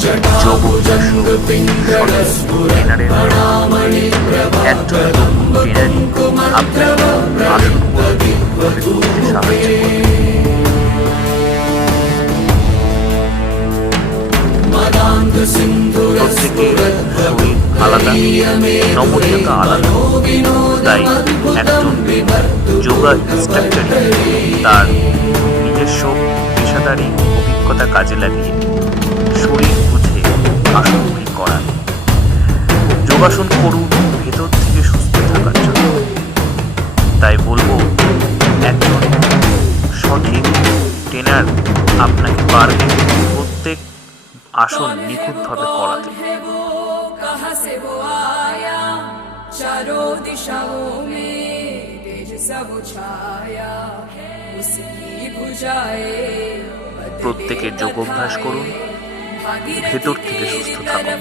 যোগ অভ্যাস ট্রেনারের একজন দক্ষ ট্রেনারই আপনাকে আসনগুলো করতে সাহায্য করবে। প্রত্যেকের শরীর আলাদা, নমনীয়তা আলাদা, তাই একজন যোগা ইনস্ট্রাক্টরই তার নিজস্ব পেশাদারি অভিজ্ঞতা কাজে লাগিয়ে শরীর বুঝে আসনগুলি করান। যোগাসন করুন ভেতর থেকে সুস্থ থাকার জন্য। তাই বলবো, একজন সঠিক ট্রেনার আপনাকে পারবে প্রত্যেক আসন নিখুঁতভাবে করাতে। चारों दिशाओं में तेज सब छाया उसकी भुजाएं প্রত্যেকে যোগ অভ্যাস করুন, ভেতর থেকে সুস্থ থাকুন।